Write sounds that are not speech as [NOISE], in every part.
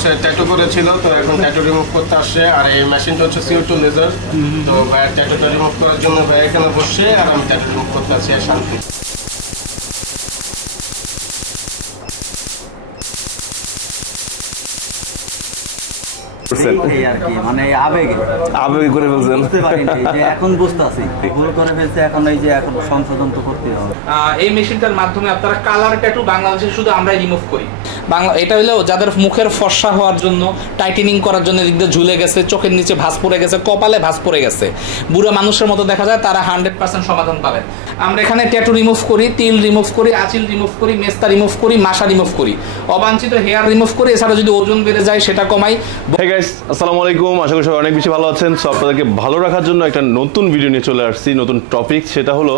হচ্ছে ট্যাটু করেছিল তো এখন ট্যাটু রিমুভ করতে আসছে। আর এই মেশিনটা হচ্ছে সিও টু লেজার তো ভাইয়ের ট্যাটুটা রিমুভ করার জন্য ভাই এখানে বসে আর আমি ট্যাটু রিমুভ করতে আছি শান্তি। এই আর কি মানে আবেগে। আবেগে করে ফেলছেন। বুঝতে পারিনি যে [LAUGHS] এখন বুঝতেছি। ভুল করে ফেলছে এখন এই যে এখন সংশোধন তো করতে হবে। এই মেশিনটার মাধ্যমে আপনারা কালার ট্যাটু বাংলাদেশে শুধু আমরাই রিমুভ করি। বাংলা এটা হলো যাদের মুখের ফর্সা হওয়ার জন্য টাইটেনিং করার জন্য এদিক দিয়ে ঝুলে গেছে চোখের নিচে ভাঁজ পড়ে গেছে কপালে ভাঁজ পড়ে গেছে। বুড়ো মানুষের মতো দেখা যায় তারা হান্ড্রেড পার্সেন্ট সমাধান পাবেন আমরা এখানে ট্যাটু রিমুভ করি তিল রিমুভ করি আচিল রিমুভ করি মেস্তা রিমুভ করি মাসা রিমুভ করি। অবাঞ্ছিত হেয়ার রিমুভ করি এছাড়া যদি ওজন বেড়ে যায় সেটা কমাই। গাইস আসসালামু আলাইকুম আশা করি সবাই অনেক বেশি ভালো আছেন। সো আপনাদেরকে ভালো রাখার জন্য একটা নতুন ভিডিও নিয়ে চলে আসছি, নতুন টপিক সেটা হলো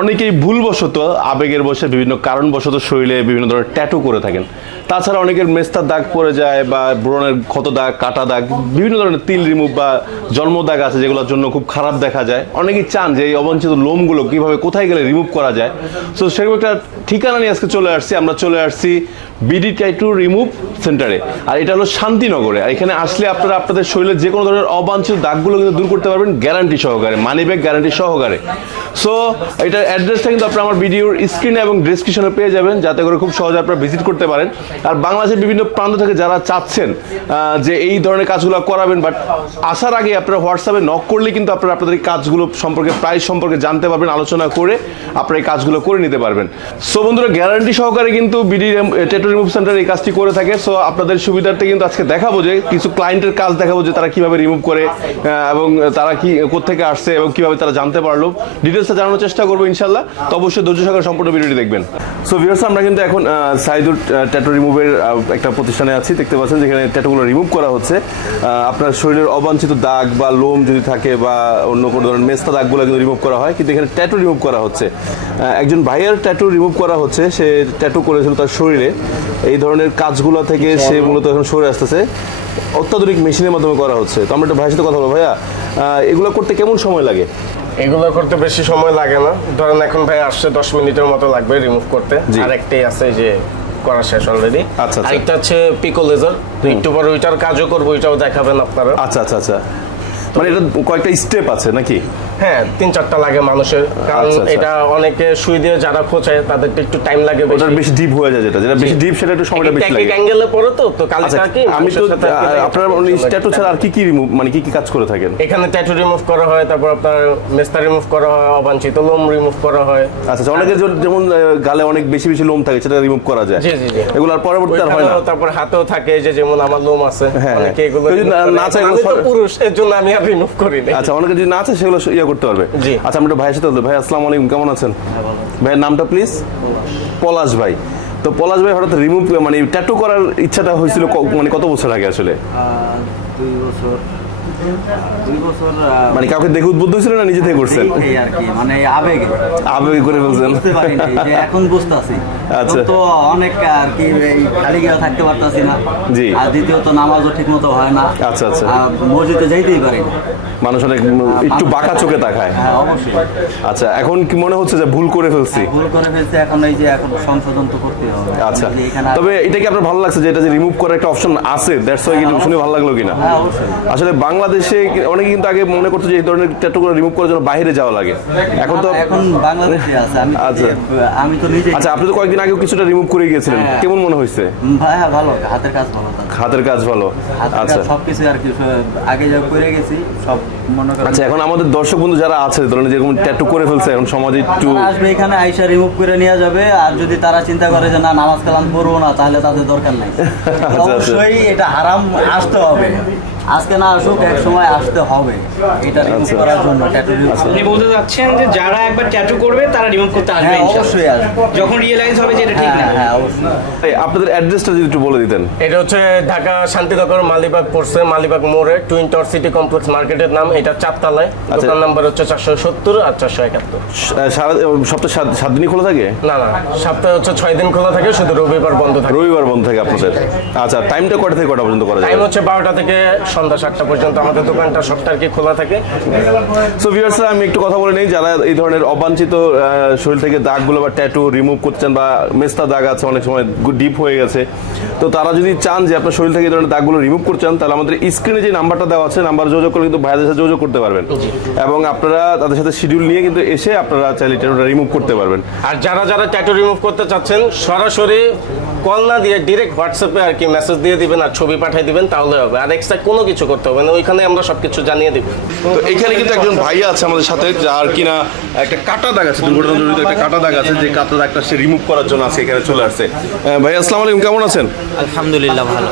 অনেকেই ভুলবশত আবেগের বসে বিভিন্ন কারণবশত শরীরে বিভিন্ন ধরনের ট্যাটু করে থাকেন। তাছাড়া অনেকের মেস্তার দাগ পড়ে যায় বা ব্রণের ক্ষত দাগ, কাটা দাগ, বিভিন্ন ধরনের তিল রিমুভ বা জন্ম দাগ আছে যেগুলোর জন্য খুব খারাপ দেখা যায়। অনেকেই চান যে এই অবাঞ্ছিত লোমগুলো কীভাবে কোথায় গেলে রিমুভ করা যায়। সো সেরকম একটা ঠিকানা নিয়ে আজকে চলে আসছি। আমরা চলে আসছি বিডি ট্যাটু রিমুভ সেন্টারে আর এটা হলো শান্তিনগরে। আর এখানে আসলে আপনারা আপনাদের শরীরের যে কোনো ধরনের অবাঞ্ছিত দাগগুলো কিন্তু দূর করতে পারবেন গ্যারান্টি সহকারে মানি ব্যাগ গ্যারান্টি সহকারে। সো এটার অ্যাড্রেসটা কিন্তু আপনারা আমার ভিডিওর স্ক্রিনে এবং ডিসক্রিপশনে পেয়ে যাবেন। যাতে করে খুব সহজে আপনারা ভিজিট করতে পারেন। আর বাংলাদেশের বিভিন্ন প্রান্ত থেকে যারা চাচ্ছেন যে এই ধরনের কাজগুলো করাবেন বাট আসার আগে আপনারা হোয়াটসঅ্যাপে নক করলে কিন্তু আপনারা আপনাদের কাজগুলো সম্পর্কে প্রাইস সম্পর্কে জানতে পারবেন, আলোচনা করে আপনারা এই কাজগুলো করে নিতে পারবেন। সো বন্ধুরা গ্যারান্টি সহকারে কিন্তু বিডি টেটু রিমুভ সেন্টার এই কাজটি করে থাকে। সো আপনাদের সুবিধার্থে কিন্তু আজকে দেখাবো যে কিছু ক্লায়েন্টের কাজ দেখাবো যে তারা কীভাবে রিমুভ করে এবং তারা কি কোথেকে আসছে এবং কীভাবে তারা জানতে পারল। ডিটেলসটা জানানোর চেষ্টা করব ইনশাল্লাহ তো অবশ্যই ধৈর্য সহকারে সম্পূর্ণ ভিডিওটি দেখবেন। সো ভিউয়ার্স আমরা কিন্তু এখন সাইদুর ট্যাটু রিমুভের আহ, একটা প্রতিষ্ঠানে আছি দেখতে পাচ্ছেন যেখানে ট্যাটুগুলো রিমুভ করা হচ্ছে। আপনার শরীরের অবাঞ্ছিত দাগ বা লোম যদি থাকে বা অন্য কোনো ধরনের মেস্তা দাগগুলো কিন্তু রিমুভ করা হয় কিন্তু এখানে ট্যাটু রিমুভ করা হচ্ছে। একজন ভাইয়ের ট্যাটু রিমুভ করা হচ্ছে সে ট্যাটু করেছিল তার শরীরে। এই ধরনের কাজগুলো থেকে সে মূলত এখন সরে আসতেছে। অত্যাধুনিক মেশিনের মাধ্যমে করা হচ্ছে। তো আমরা একটা ভাইয়ের সাথে কথা বলব। ভাইয়া এগুলো করতে কেমন সময় লাগে? এগুলো করতে বেশি সময় লাগে না। ধরেন এখন ভাই আসছে দশ মিনিটের মতো লাগবে রিমুভ করতে। জি। আর একটাই আছে যে করা শেষ অলরেডি আচ্ছা, আচ্ছা। আরেকটা হচ্ছে পিকো লেজার একটু পরে ওইটার কাজও করব ওইটাও দেখাবেন আপনারা। আচ্ছা আচ্ছা আচ্ছা। মানে এটা কয়েকটা স্টেপ আছে নাকি? হ্যাঁ তিন চারটা লাগে মানুষের। কারণ আচ্ছা, আচ্ছা। এটা অনেকে সুই দিয়ে যারা খোঁচায় তাদের একটু টাইম লাগে বেশি। বেশি ডিপ হয়ে যায় যেটা। যেটা বেশি ডিপ সেটা একটু সময়টা বেশি লাগে। অ্যাঙ্গেলে পড়ে তো? তো আচ্ছা কি আমি তো আপনার ট্যাটু ছাড়া আর কি কি রিমুভ মানে কি কি কাজ করে থাকেন? এখানে ট্যাটু রিমুভ করা হয় তারপর আপনার মেস্তা রিমুভ করা হয় অবাঞ্ছিত লোম রিমুভ করা হয়। আচ্ছা আচ্ছা অনেকের যেমন গালে অনেক বেশি বেশি লোম থাকে সেটা রিমুভ করা যায়। জি, জি। এগুলো আর পরবর্তীতে আর হয় না। তারপর হাতেও থাকে যে যেমন আমার লোম আছে হ্যাঁ, অনেকে এগুলো না- চায় এগুলো- পুরুষ এর জন্য আমি আর রিমুভ করি না আচ্ছা অনেকে যদি না আছে সেগুলো ইয়ে করতে পারবে। আচ্ছা আমি একটা ভাইয়ের সাথে বলতে ভাই আসসালামু আলাইকুম কেমন আছেন? হ্যাঁ ভালো ভাইয়ের নামটা প্লিজ পলাশ ভাই। তো পলাশ ভাই হঠাৎ রিমুভ মানে ট্যাটু করার ইচ্ছাটা হয়েছিল মানে কত বছর আগে আসলে? দুই বছর। দুই বছর মানে কাউকে দেখে উদ্বুদ্ধ হয়েছিল না নিজে থেকে করছেন? এই আর কি মানে আবেগে। আবেগে করে ফেলছেন। বুঝতে পারিনি যে [LAUGHS] এখন বুঝতেছি আচ্ছা। তো অনেক আর কি খালি গিয়ে থাকতে পারতাছি না। জি। আর দ্বিতীয়ত নামাজও ঠিক মতো হয় না। আচ্ছা, আচ্ছা। মসজিদে যাইতেই পারি মানুষ অনেক একটু বাঁকা চোখে তাকায়। হ্যাঁ অবশ্যই। আচ্ছা এখন কি মনে হচ্ছে যে ভুল করে ফেলছি? ভুল করে ফেলছে এখন এই যে এখন সংশোধন তো করতে আচ্ছা। তবে এটা কি আপনার ভালো লাগছে যে এটা যে রিমুভ করার একটা অপশন আছে? দ্যাটস ওয়াই কিন্তু শুনে ভালো লাগল কিনা? হ্যাঁ আসলে বাংলাদেশে অনেকে কিন্তু আগে মনে করতো যে এই ধরনের ট্যাটুগুলো রিমুভ করার জন্য বাইরে যাওয়া লাগে। এখন তো এখন বাংলাদেশে আছে। আমি আচ্ছা। আমি তো নিজে আচ্ছা আপনি তো কয়েকদিন আগেও কিছুটা রিমুভ করে গিয়েছিলেন। হ্যাঁ। কেমন মনে হয়েছে? ভাই ভালো। হাতের কাজ ভালো। হাতের কাজ ভালো। আচ্ছা। সবকিছু আর কি আগে যা করে গেছি সব মনে করেন আচ্ছা এখন আমাদের দর্শক বন্ধু যারা আছে ধরেন যেরকম ট্যাটু করে ফেলছে এখন সমাজে একটু আসবে এখানে আইসা রিমুভ করে নিয়ে যাবে আর যদি তারা চিন্তা করে যে না নামাজ কালাম করব না তাহলে তাদের দরকার নাই। [LAUGHS] আচ্ছা। অবশ্যই এটা হারাম আসতে হবে। আজকে না আসুক এক সময় আসতে হবে। এটা রিমুভ আচ্ছা। করার জন্য ট্যাটু আপনি বলতে চাচ্ছেন যে যারা একবার ট্যাটু করবে তারা রিমুভ করতে আসবে হ্যাঁ অবশ্যই আসবে। যখন রিয়েলাইজ হবে যে এটা ঠিক হ্যাঁ না। হ্যাঁ অবশ্যই। আপনাদের অ্যাড্রেসটা যদি একটু বলে দিতেন। এটা হচ্ছে ঢাকা শান্তিনগর মালিবাগ পড়ছে মালিবাগ মোড়ে টুইন টাওয়ার সিটি কমপ্লেক্স মার্কেটের নাম এটা চারতলায়। আচ্ছা। দোকান নাম্বার হচ্ছে চারশো সত্তর আর চারশো একাত্তর। সপ্তাহে সাত সাত দিনই খোলা থাকে? না না সপ্তাহে হচ্ছে ছয় দিন খোলা থাকে শুধু রবিবার বন্ধ থাকে। রবিবার বন্ধ থাকে আপনাদের। আচ্ছা টাইমটা কটা থেকে কটা পর্যন্ত করা যায় টাইম হচ্ছে বারোটা থেকে সন্ধ্যা সাতটা পর্যন্ত আমাদের দোকানটা সপ্তাহে খোলা থাকে। সো ভিউয়ার্সরা আমি একটু কথা বলে নেই যারা এই ধরনের অবাঞ্ছিত শরীর থেকে দাগগুলো বা ট্যাটু রিমুভ করছেন বা মেস্তা দাগ আছে অনেক সময় ডিপ হয়ে গেছে। তো তারা যদি চান যে আপনার শরীর থেকে এই ধরনের দাগগুলো রিমুভ করছেন তাহলে আমাদের স্ক্রিনে যে নাম্বারটা দেওয়া আছে নাম্বার যোগাযোগ করে কিন্তু ভাইদের সাথে যোগাযোগ করতে পারবেন। এবং আপনারা তাদের সাথে শিডিউল নিয়ে কিন্তু এসে আপনারা চাইলে ট্যাটুটা রিমুভ করতে পারবেন। আর যারা যারা ট্যাটু রিমুভ করতে চাচ্ছেন সরাসরি কল না দিয়ে ডিরেক্ট হোয়াটসঅ্যাপে আর কি মেসেজ দিয়ে দিবেন আর ছবি পাঠিয়ে দিবেন তাহলে হবে। আর এক্সট্রা কোনো কিছু করতে হবে না ওইখানে আমরা সবকিছু জানিয়ে দিব। তো এখানে কিন্তু একজন ভাইয়া আছে আমাদের সাথে যার কিনা একটা কাটা দাগ আছে দুর্ঘটনা জড়িত একটা কাটা দাগ আছে যে কাটা দাগটা সে রিমুভ করার জন্য আজকে এখানে চলে আসছে। ভাইয়া আসসালামু আলাইকুম কেমন আছেন? আলহামদুলিল্লাহ ভালো।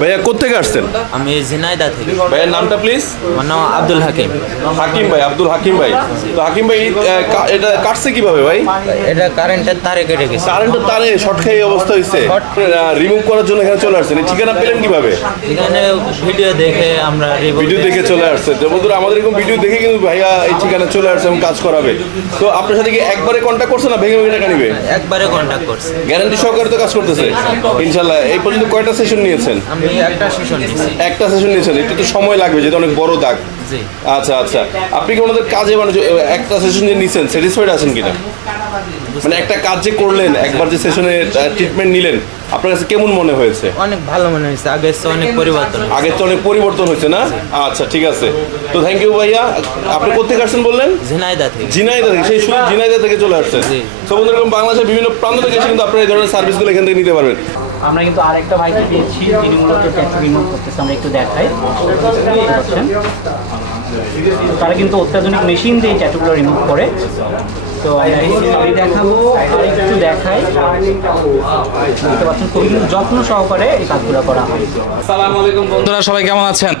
ভাইয়া কোথেকে আসছেন? আমি ঝিনাইদা থেকে। ভাইয়ের নামটা প্লিজ আমার নাম আব্দুল হাকিম। হাকিম ভাই আব্দুল হাকিম ভাই। তো হাকিম ভাই এটা কাটছে কীভাবে ভাই? এটা কারেন্টের তারে কেটে গেছে। কারেন্টের তারে শর্ট খেয়ে অবস্থা হয়েছে রিমুভ করার জন্য এখানে চলে আসছেন। ঠিকানা পেলেন কীভাবে? এখানে ভিডিও দেখে আমরা ভিডিও দেখে চলে আসছে তো বন্ধুরা আমাদের এরকম ভিডিও দেখে কিন্তু ভাইয়া এই ঠিকানা চলে আসছে এবং কাজ করাবে। তো আপনার সাথে কি একবারে কন্ট্যাক্ট করছে না ভেঙে ভেঙে টাকা নিবে? একবারে কন্ট্যাক্ট করছি। গ্যারান্টি সহকারে তো কাজ করতেছে। ইনশাল্লাহ এই পর্যন্ত কয়টা সেশন নিয়েছেন? আমি একটা সেশন নিয়েছি। একটা সেশন নিয়েছেন। একটু তো সময় লাগবে যেটা অনেক বড় দাগ। আচ্ছা আচ্ছা। আপনি কি ওনাদের কাজে মানে একটা সেশন যে নিছেন স্যাটিসফাইড আছেন কিনা? মানে একটা কাজ যে করলেন একবার যে সেশনে ট্রিটমেন্ট নিলেন আপনার কাছে কেমন মনে হয়েছে? অনেক ভালো মনে হয়েছে। আগের চেয়ে অনেক পরিবর্তন। আগের তো অনেক পরিবর্তন হয়েছে না? আচ্ছা ঠিক আছে। তো থ্যাংক ইউ ভাইয়া। আপনি কোথেকে আসছেন বললেন? ঝিনাইদা থেকে। জিনাইদা থেকে সেই শুধু জিনাইদা থেকে চলে আসছেন। জি। তো বন্ধুরা বাংলাদেশের বিভিন্ন প্রান্ত থেকে এসে কিন্তু আপনারা এই ধরনের সার্ভিসগুলো এখান থেকে নিতে পারবেন। আমরা কিন্তু আরেকটা বাইক পেয়েছি, যিনি মূলত ট্যাটু রিমুভ করতেছে, আমরা একটু দেখাই। তারা কিন্তু অত্যাধুনিক মেশিন দিয়ে ট্যাটুগুলো রিমুভ করে। তো সিনারি দেখাবো আর একটু দেখাই। দেখতে পাচ্ছেন খুবই কিন্তু যত্ন সহকারে এই কাজগুলো করা হয়। আসসালামু আলাইকুম বন্ধুরা, সবাই কেমন আছেন?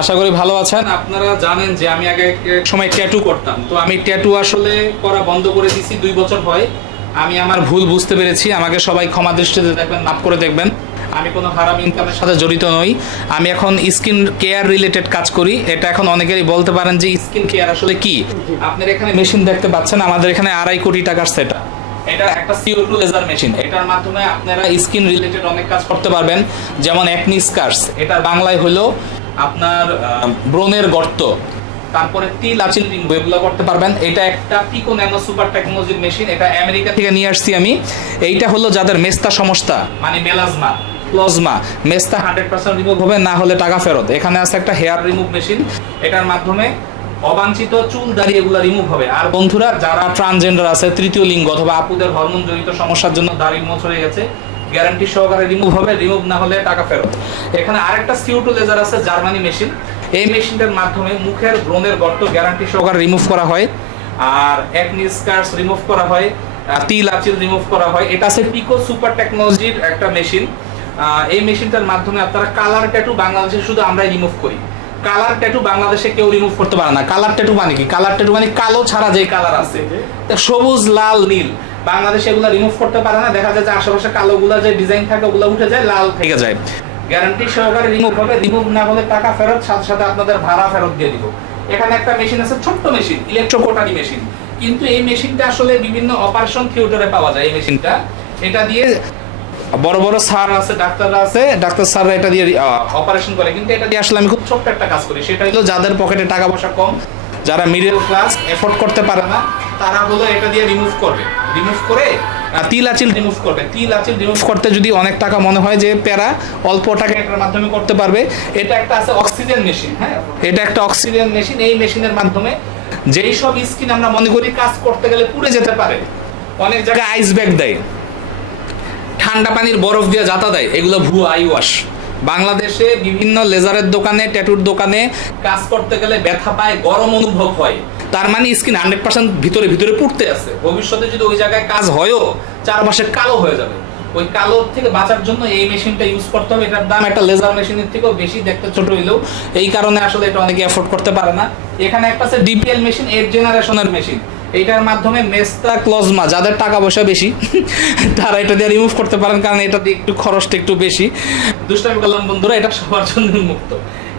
আশা করি ভালো আছেন। আপনারা জানেন যে আমি আগে সময় ট্যাটু করতাম। তো আমি ট্যাটু আসলে করা বন্ধ করে দিছি, দুই বছর হয়। আমি আমার ভুল বুঝতে পেরেছি, আমাকে সবাই ক্ষমা দৃষ্টিতে দেখবেন, মাফ করে দেখবেন। আমি কোনো হারাম ইনকামের সাথে জড়িত নই। আমি এখন স্কিন কেয়ার রিলেটেড কাজ করি। এটা এখন অনেকেরই বলতে পারেন যে স্কিন কেয়ার আসলে কি? আপনার এখানে মেশিন দেখতে পাচ্ছেন, আমাদের এখানে আড়াই কোটি টাকার সেট এটা একটা সিও টু লেজার মেশিন এটার মাধ্যমে আপনারা স্কিন রিলেটেড অনেক কাজ করতে পারবেন। যেমন একনি স্কার্স এটার বাংলায় হলো আপনার ব্রনের গর্ত। তারপরে তিল আচিল রিংবো করতে পারবেন। এটা একটা পিকো ন্যানো সুপার টেকনোলজির মেশিন এটা আমেরিকা থেকে নিয়ে আসছি আমি। এইটা হলো যাদের মেস্তা সমস্যা মানে মেলাজমা প্লাজমা মেস্তা হান্ড্রেড পার্সেন্ট রিমুভ হবে, না হলে টাকা ফেরত। এখানে আছে একটা হেয়ার রিমুভ মেশিন এটার মাধ্যমে অবাঞ্ছিত চুল দাড়ি এগুলো রিমুভ হবে। আর বন্ধুরা, যারা ট্রান্সজেন্ডার আছে, তৃতীয় লিঙ্গ অথবা আপুদের হরমোন জড়িত সমস্যার জন্য দাড়ি মোচ হয়ে গেছে গ্যারান্টি সহকারে রিমুভ হবে রিমুভ না হলে টাকা ফেরত। এখানে আরেকটা সিউটু লেজার আছে জার্মানি মেশিন এই মেশিনটার মাধ্যমে মুখের ব্রণের গর্ত গ্যারান্টি সহকারে রিমুভ করা হয়। আর একনি স্কার্স রিমুভ করা হয় তিল আচিল রিমুভ করা হয়। এটা আছে পিকো সুপার টেকনোলজির একটা মেশিন। এই মেশিনটার মাধ্যমে আপনারা কালার ট্যাটু বাংলাদেশে শুধু আমরাই রিমুভ করি। কালার ট্যাটু বাংলাদেশে কেউ রিমুভ করতে পারে না। কালার ট্যাটু মানে কি? কালার ট্যাটু মানে কালো ছাড়া যে কালার আছে। সবুজ লাল নীল। বাংলাদেশে এগুলো রিমুভ করতে পারে না। দেখা যায় যে আশেপাশে কালো গুলা যে ডিজাইন থাকে ওগুলো উঠে যায় লাল থেকে যায়। গ্যারান্টি সহকারে রিমুভ হবে। রিমুভ না হলে টাকা ফেরত, সাথে সাথে আপনাদের ভাড়া ফেরত দিয়ে দিব। এখানে একটা মেশিন আছে, ছোট্ট মেশিন ইলেকট্রোকোটারি মেশিন কিন্তু এই মেশিনটা আসলে বিভিন্ন অপারেশন থিয়েটারে পাওয়া যায়, এই মেশিনটা এটা দিয়ে বড় বড় স্যার আছে, ডাক্তাররা আছে। ডাক্তার স্যাররা এটা দিয়ে অপারেশন করে। কিন্তু এটা দিয়ে আসলে আমি খুব ছোট্ট একটা কাজ করি। সেটা হলো যাদের পকেটে টাকা পয়সা কম, যারা মিডল ক্লাস এফোর্ড করতে পারে না, তারা হলো এটা দিয়ে রিমুভ করবে। রিমুভ করে তিল আচিল রিমুভ করবে। তিল আচিল রিমুভ করতে যদি অনেক টাকা মনে হয় যে প্যারা অল্প টাকা এটার মাধ্যমে করতে পারবে। এটা একটা আছে অক্সিজেন মেশিন হ্যাঁ? এটা একটা অক্সিজেন মেশিন এই মেশিনের মাধ্যমে যেই সব স্কিন আমরা মনে করি কাজ করতে গেলে পুড়ে যেতে পারে। অনেক জায়গায় আইস ব্যাগ দেয়। ঠান্ডা পানির বরফ দিয়ে যাতা দেয়। এগুলো ভুয়া আই ওয়াশ বাংলাদেশে বিভিন্ন লেজারের দোকানে, ট্যাটুর দোকানে কাজ করতে গেলে ব্যথা পায়, গরম অনুভব হয়। তার মানে স্কিন হান্ড্রেড পার্সেন্ট ভিতরে ভিতরে পুড়তে আছে। ভবিষ্যতে যদি ওই জায়গায় কাজ হয়ও, চারপাশে কালো হয়ে যাবে। ওই কালো থেকে বাঁচার জন্য এই মেশিনটা ইউজ করতে হবে। এটার দাম একটা লেজার মেশিনের থেকেও বেশি, দেখতে ছোট হইলেও। এই কারণে আসলে এটা অনেকে এফোর্ড করতে পারে না। এখানে একটা আছে ডিপিএল মেশিন এইট জেনারেশনের মেশিন এইটার মাধ্যমে মেস্তা ক্লজমা, যাদের টাকা পয়সা বেশি, [LAUGHS] তারা এটা দিয়ে রিমুভ করতে পারেন, কারণ এটা দিয়ে একটু খরচটা একটু বেশি। দুষ্টামি করলাম বন্ধুরা, এটা সবার জন্য মুক্ত।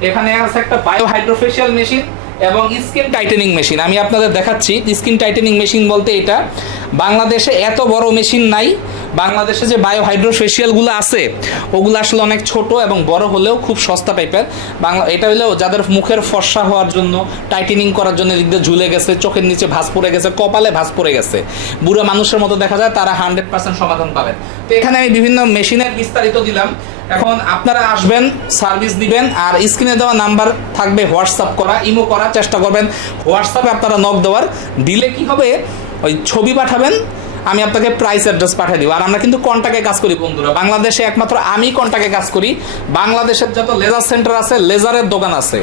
এখানে আছে একটা বায়ো হাইড্রোফেশিয়াল মেশিন এবং স্কিন টাইটেনিং মেশিন। আমি আপনাদের দেখাচ্ছি, স্কিন টাইটেনিং মেশিন বলতে এটা। বাংলাদেশে এত বড় মেশিন নাই। বাংলাদেশে যে বায়ো হাইড্রো ফেসিয়ালগুলো আছে, ওগুলো আসলে অনেক ছোট এবং বড় হলেও খুব সস্তা টাইপের বাংলা, এটা হলেও যাদের মুখের ফর্সা হওয়ার জন্য টাইটেনিং করার জন্য এদিক দিয়ে ঝুলে গেছে, চোখের নিচে ভাঁজ পড়ে গেছে, কপালে ভাঁজ পড়ে গেছে। বুড়ো মানুষের মতো দেখা যায়, তারা হান্ড্রেড পার্সেন্ট সমাধান পাবেন তো এখানে আমি বিভিন্ন মেশিনের বিস্তারিত দিলাম। এখন আপনারা আসবেন সার্ভিস দিবেন, আর স্ক্রিনে দেওয়া নাম্বার থাকবে হোয়াটসঅ্যাপ করা ইমো করার চেষ্টা করবেন। হোয়াটসঅ্যাপে আপনারা নক দেওয়ার দিলে কি হবে? ওই ছবি পাঠাবেন আমি আপনাকে প্রাইস অ্যাড্রেস পাঠিয়ে দিব। আর আমরা কিন্তু কন্টাক্টে কাজ করি, বন্ধুরা। বাংলাদেশে একমাত্র আমি কন্টাক্টে কাজ করি। বাংলাদেশের যত লেজার সেন্টার আছে লেজারের দোকান আছে।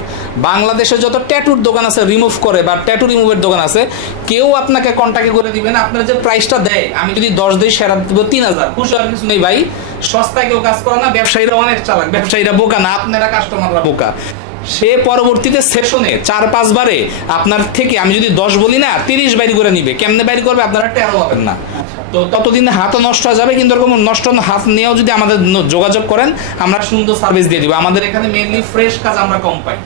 বাংলাদেশে যত ট্যাটুর দোকান আছে রিমুভ করে বা ট্যাটু রিমুভের দোকান আছে, কেউ আপনাকে কন্টাক্টে করে দিবেন আপনার যে প্রাইসটা দেয়, আমি যদি দশ দিই সেরা দিব তিন হাজার। খুশি আর কিছু নেই ভাই। সস্তায় কেউ কাজ করে না, ব্যবসায়ীরা অনেক চালাক, ব্যবসায়ীরা বোকা না, আপনারা কাস্টমাররা বোকা। সে পরবর্তীতে সেশনে চার পাঁচবারে আপনার থেকে, আমি যদি দশ বলি না, তিরিশ বাইর করে নিবে। কেমনে বাইর করবে? আপনারা টেরো পাবেন না। তো ততদিন হাতও নষ্ট হয়ে যাবে, কিন্তু এরকম নষ্ট হাত নিয়েও যদি আমাদের যোগাযোগ করেন, আমরা সুন্দর সার্ভিস দিয়ে দিব। আমাদের এখানে মেনলি ফ্রেশ কাজ আমরা কম পাই।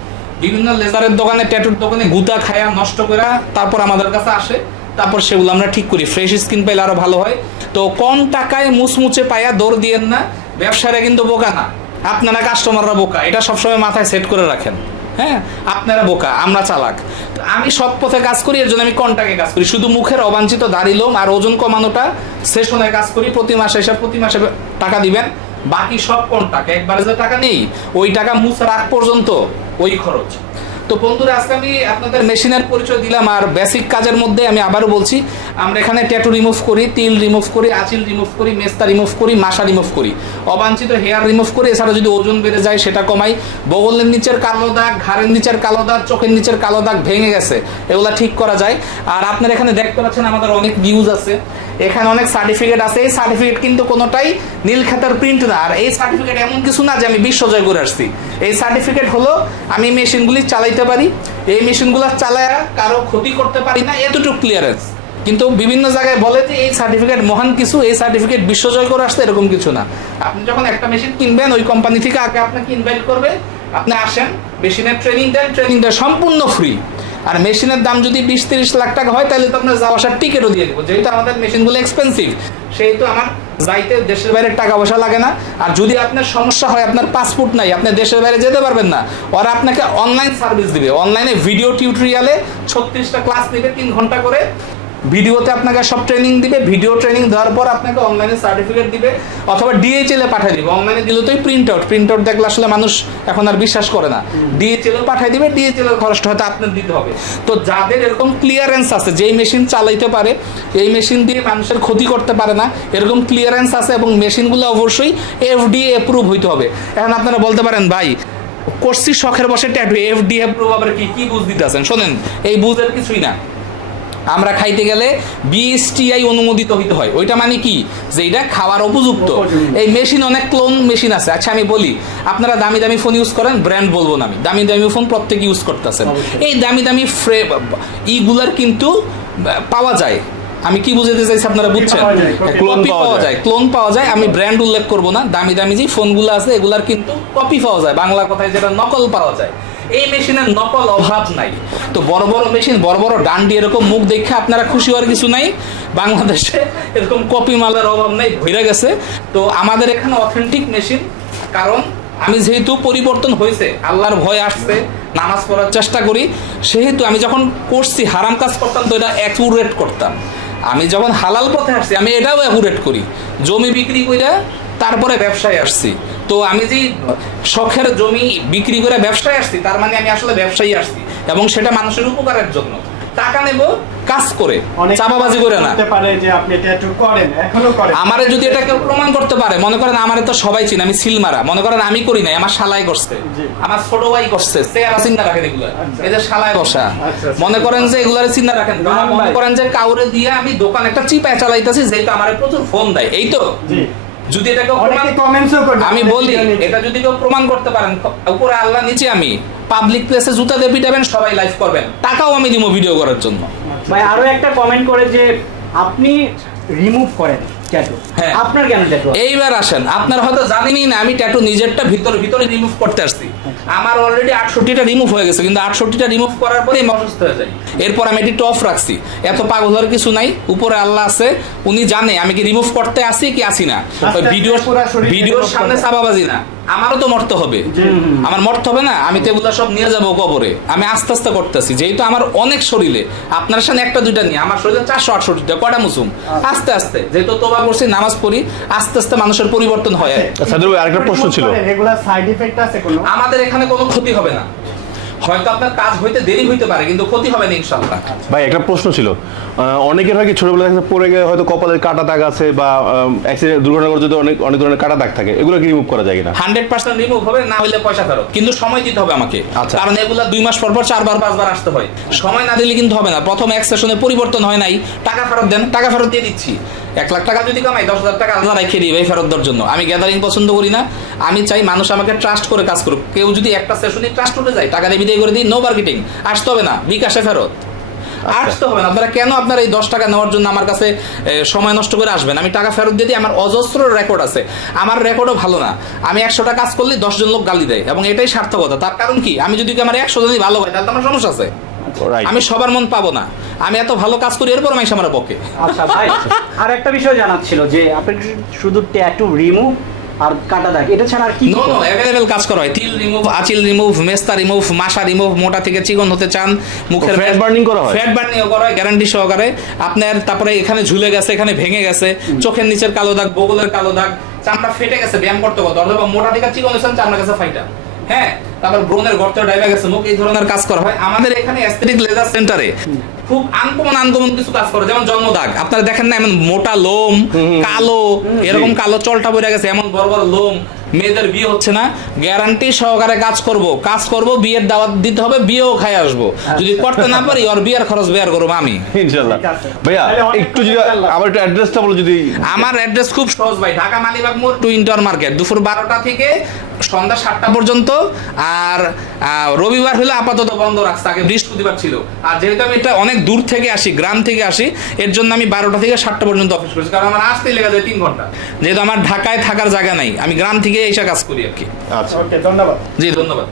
বিভিন্ন লেজারের দোকানে ট্যাটুর দোকানে গুতা খায়া নষ্ট করে তারপর আমাদের কাছে আসে। তারপর সেগুলো আমরা ঠিক করি। ফ্রেশ স্কিন পাইলে আরও ভালো হয়। তো কম টাকায় মুচমুচে পায়া দৌড় দিয়েন না, ব্যবসায়ীরা কিন্তু বোকা না। আপনারা কাস্টমাররা বোকা। এটা সবসময় মাথায় সেট করে রাখেন। হ্যাঁ? আপনারা বোকা, আমরা চালাক। আমি সৎ পথে কাজ করি, এর জন্য আমি কন্টাকে কাজ করি। শুধু মুখের অবাঞ্ছিত দাড়ি লোম আর ওজন কমানোটা সেশনে কাজ করি। প্রতি মাসে এসে প্রতি মাসে টাকা দিবেন। বাকি সব কন্টাকে একবারে যে টাকা নেই, ওই টাকা মুছার রাখ পর্যন্ত ওই খরচ। তো বন্ধুরা, আজকে আমি আপনাদের মেশিনের পরিচয় দিলাম আর বেসিক কাজের মধ্যে আমি আবারও বলছি, আমরা এখানে ট্যাটু রিমুভ করি, তিল রিমুভ করি, আচিল রিমুভ করি, মেস্তা রিমুভ করি, মাসা রিমুভ করি। অবাঞ্ছিত হেয়ার রিমুভ করি, এছাড়া যদি ওজন বেড়ে যায় সেটা কমাই। বগলের নিচের কালো দাগ, ঘাড়ের নিচের কালো দাগ, চোখের নিচের কালো দাগ ভেঙে গেছে, এগুলা ঠিক করা যায়। আর আপনারা এখানে দেখতে পাচ্ছেন আমাদের অনেক নিউজ আছে। এখানে অনেক সার্টিফিকেট আছে। এই সার্টিফিকেট কিন্তু কোনোটাই নীল খাতার প্রিন্ট না। আর এই সার্টিফিকেট এমন কিছু না যে আমি বিশ্বজয় করে আসছি। এই সার্টিফিকেট হলো আমি মেশিনগুলি চালাইতে পারি। এই মেশিনগুলো চালায় কারও ক্ষতি করতে পারি না, এতটুকু ক্লিয়ারেন্স কিন্তু বিভিন্ন জায়গায় বলে যে এই সার্টিফিকেট মহান কিছু, এই সার্টিফিকেট বিশ্বজয় করে আসতে এরকম কিছু না। আপনি যখন একটা মেশিন কিনবেন, ওই কোম্পানি থেকে আগে আপনাকে ইনভাইট করবে। আপনি আসেন মেশিনের ট্রেনিং দেন ট্রেনিং সম্পূর্ণ ফ্রি আর মেশিনের দাম যদি বিশ তিরিশ লাখ টাকা হয়, তাহলে তো আপনার যাওয়া আসার টিকিটও দিয়ে দেবো। যেহেতু আমাদের মেশিনগুলো এক্সপেন্সিভ সেহেতু আমার যাইতে দেশের বাইরে টাকা পয়সা লাগে না। আর যদি আপনার সমস্যা হয়, আপনার পাসপোর্ট নাই, আপনি দেশের বাইরে যেতে পারবেন না। ওরা আপনাকে অনলাইন সার্ভিস দিবে। অনলাইনে ভিডিও টিউটোরিয়ালে ছত্রিশটা ক্লাস নেবে তিন ঘণ্টা করে। ভিডিওতে আপনাকে সব ট্রেনিং দিবে ভিডিও ট্রেনিং দেওয়ার পর আপনাকে অনলাইনে সার্টিফিকেট দিবে, অথবা ডিএইচএল পাঠিয়ে দিবে। অনলাইনে দিলে তো প্রিন্ট আউট প্রিন্ট আউট দেখলে আসলে মানুষ এখন আর বিশ্বাস করে না। ডিএইচএল এ পাঠিয়ে দিবে ডিএইচএল এর খরচটা হয়তো আপনার দিতে হবে। তো যাদের এরকম ক্লিয়ারেন্স আছে, যেই মেশিন চালাইতে পারে, এই মেশিন দিয়ে মানুষের ক্ষতি করতে পারে না, এরকম ক্লিয়ারেন্স আছে এবং মেশিনগুলো অবশ্যই এফডিএ অ্যাপ্রুভ হইতে হবে। এখন আপনারা বলতে পারেন, ভাই করছি শখের বসে ট্যাটু এফডিএ অ্যাপ্রুভ আবার কি কি বুঝ দিতে আছেন শোনেন, এই বুঝের কিছুই না। আমরা খাইতে গেলে বিএসটিআই অনুমোদিত হইতে হয়। ওইটা মানে কি? যে এটা খাওয়ার উপযুক্ত। এই মেশিন অনেক ক্লোন মেশিন আছে। আচ্ছা আমি বলি আপনারা দামি দামি ফোন ইউজ করেন ব্র্যান্ড বলব না আমি। দামি দামি ফোন প্রত্যেকে ইউজ করতেছেন। এই দামি দামি ফ্রে ইগুলার কিন্তু পাওয়া যায়। আমি কি বুঝাতে চাইছি আপনারা বুঝছেন? কপি পাওয়া। যায়। ক্লোন পাওয়া যায়। আমি ব্র্যান্ড উল্লেখ করব না। দামি দামি যে ফোনগুলো আছে এগুলার কিন্তু কপি পাওয়া যায়। বাংলা কথায় যেটা নকল পাওয়া যায়। এই মেশিনের নকল অভাব নাই। তো বড় বড় মেশিন, বড় বড় ডান্ডি এরকম মুখ দেখে আপনারা খুশি হওয়ার কিছু নাই। বাংলাদেশে এরকম কপি মালার অভাব নাই, ভরে গেছে। তো আমাদের এখানে অথেন্টিক মেশিন কারণ আমি যেহেতু পরিবর্তন হয়েছে, আল্লাহর ভয় আসছে, নামাজ পড়ার চেষ্টা করি, সেহেতু আমি যখন করছি, হারাম কাজ করতাম, তো এটা অ্যাকুরেট করতাম। আমি যখন হালাল পথে আসছি, আমি এটাও অ্যাকুরেট করি। জমি বিক্রি করে তারপরে ব্যবসায় আসছি। তো আমি যে শখের জমি বিক্রি করে ব্যবসায় আসছি তার মানে আমি আসলে ব্যবসায়ী আসছি এবং সেটা মানুষের উপকারের জন্য। টাকা নেব কাজ করে চাপাবাজি করে না। আমারে যদি এটা কেউ প্রমাণ করতে পারে মনে করেন আমারে তো সবাই চিনে আমি সিলমারা মনে করেন আমি করি নাই আমার শালাই করছে। আমার ছোট ভাই করছে সে আর চিন্তা রাখেন এগুলো। এই যে শালায় বসা। মনে করেন যে এগুলার চিন্তা রাখেন মনে করেন যে কাউরে দিয়ে আমি দোকান একটা চিপায় চালাইতেছি যেহেতু আমার প্রচুর ফোন দেয় এই তো? যদি এটাকে আমি বলি এটা যদি কেউ প্রমাণ করতে পারেন উপরে আল্লাহ নিচে আমি। পাবলিক প্লেসে জুতা দিয়ে পিটাবেন সবাই লাইভ করবেন। টাকাও আমি দিব ভিডিও করার জন্য। ভাই আরও একটা কমেন্ট করে যে আপনি রিমুভ করেন ট্যাটু হ্যাঁ। আপনার কেন ট্যাটু এইবার আসেন। আপনারা হয়তো জানেনই না আমি ট্যাটু নিজেরটা ভিতরে ভিতরে রিমুভ করতে আসছি। আমার অলরেডি আটষট্টিটা রিমুভ হয়ে গেছে কিন্তু আটষট্টিটা রিমুভ করার পরে আমি অসুস্থ হয়ে যাই। এরপর আমি এটি টফ রাখছি। এত পাগল হওয়ার কিছু নাই উপরে আল্লাহ আছে উনি জানে আমি কি রিমুভ করতে আসি কি আসি না। ভিডিও ভিডিওর সামনে চাপাবাজি না। আমারও তো মরতে হবে। আমার মরতে হবে না আমি তো এগুলো সব নিয়ে যাব কবরে। আমি আস্তে আস্তে করতেছি যেহেতু আমার অনেক শরীরে। আপনার সামনে একটা দুইটা নিয়ে আমার শরীরে চারশো আটষট্টিটা কটা মুসুম? আস্তে আস্তে যেহেতু তোবা করছি নামাজ পড়ি আস্তে আস্তে মানুষের পরিবর্তন হয় আরেকটা প্রশ্ন ছিল আমাদের এখানে কোনো ক্ষতি হবে না হয়তো আপনার কাজ হইতে দেরি হইতে পারে কিন্তু ক্ষতি হবে না ইনশাল্লাহ ভাই একটা প্রশ্ন ছিল। অনেকের হয় কি ছোটবেলা থেকে পড়ে গেলে হয়তো কপালের কাটা দাগ আছে বা অ্যাক্সিডেন্ট দুর্ঘটনা করে যদি অনেক অনেক ধরনের কাটা দাগ থাকে এগুলো কি রিমুভ করা যায় কিনা? হান্ড্রেড পার্সেন্ট রিমুভ হবে না হলে পয়সা ফেরত। কিন্তু সময় দিতে হবে আমাকে। আচ্ছা। কারণ এগুলা দুই মাস পর পর চারবার পাঁচবার আসতে হয়। সময় না দিলে কিন্তু হবে না। প্রথম এক সেশনে পরিবর্তন হয় নাই। টাকা ফেরত দেন টাকা ফেরত দিয়ে দিচ্ছি। এক লাখ টাকা যদি কামাই দশ হাজার টাকা আলাদা। রেখে দিই এই ফেরত দেওয়ার জন্য। আমি গ্যাদারিং পছন্দ করি না। আমি চাই মানুষ আমাকে ট্রাস্ট করে কাজ করুক। কেউ যদি একটা সেশনে ট্রাস্ট উঠে যায় টাকা দিয়ে বিদায় করে দিই নো মার্কেটিং আসতে হবে না বিকাশে ফেরত। আসতে হবে না। আপনারা কেন আপনার এই দশ টাকা নেওয়ার জন্য আমার কাছে সময় নষ্ট করে আসবেন? আমি টাকা ফেরত দিয়ে দিই আমার অজস্র রেকর্ড আছে। আমার রেকর্ডও ভালো না। আমি একশোটা কাজ করলে দশজন লোক গালি দেয় এবং এটাই সার্থকতা। তার কারণ কি? আমি যদি আমার একশো জনই ভালো হয় তাহলে আমার সমস্যা আছে। আমি সবার মন পাবো না। আমি এত ভালো কাজ করি এরপর আমি আমার পক্ষে আচ্ছা ভাই আর একটা বিষয় জানার ছিল যে আপনি শুধু ট্যাটু রিমুভ আর কাটা দাগ এটা ছাড়া আর কি নো নো? অ্যাভেলেবেল কাজ করা হয়। তিল রিমুভ আচিল রিমুভ মেস্তা রিমুভ মাসা রিমুভ মোটা থেকে চিকন হতে চান মুখের fat burning করা হয়? ফ্যাট বার্নিং করা হয় গ্যারান্টি সহকারে। আপনার তারপরে এখানে ঝুলে গেছে এখানে ভেঙে গেছে। চোখের নিচের কালো দাগ বগলের কালো দাগ চামড়া ফেটে গেছে ব্যায়াম করতে করতে অথবা মোটা থেকে চিকন হয়েছেন চামড়া গেছে ফাইটা। হ্যাঁ তারপর ব্রণের গর্ত ডাইবা গেছে মুখ এই ধরনের কাজ করা হয়। আমাদের এখানে অ্যাস্থেটিক লেজার সেন্টারে খুব আনকমন আনকমন কিছু কাজ করে যেমন জন্মদাগ আপনারা দেখেন না এমন মোটা লোম কালো এরকম কালো চলটা পড়ে গেছে এমন বড় বড় লোম। মেয়েদের বিয়ে হচ্ছে না। গ্যারান্টি সহকারে কাজ করব। কাজ করব বিয়ের দাওয়াত দিতে হবে বিয়েও খাই আসব। যদি করতে না পারি ওর বিয়ের খরচ বের করব আমি। ইনশাল্লাহ। ভাইয়া একটু যদি আমার একটু অ্যাড্রেসটা বলো যদি আমার অ্যাড্রেস খুব সহজ ভাই। ঢাকা মালিবাগ মোড় টু ইন্টার মার্কেট দুপুর বারোটা থেকে সন্ধ্যা সাতটা পর্যন্ত আর রবিবার হলে আপাতত বন্ধ রাখছে আগে বৃহস্পতিবার ছিল। আর যেহেতু আমি এটা অনেক দূর থেকে আসি গ্রাম থেকে আসি এর জন্য আমি বারোটা থেকে সাতটা পর্যন্ত অফিস করেছি। কারণ আমার আসতেই লেগে যায় তিন ঘণ্টা। যেহেতু আমার ঢাকায় থাকার জায়গা নাই আমি গ্রাম থেকে এসে কাজ করি আর কি। আচ্ছা। ধন্যবাদ। জি ধন্যবাদ।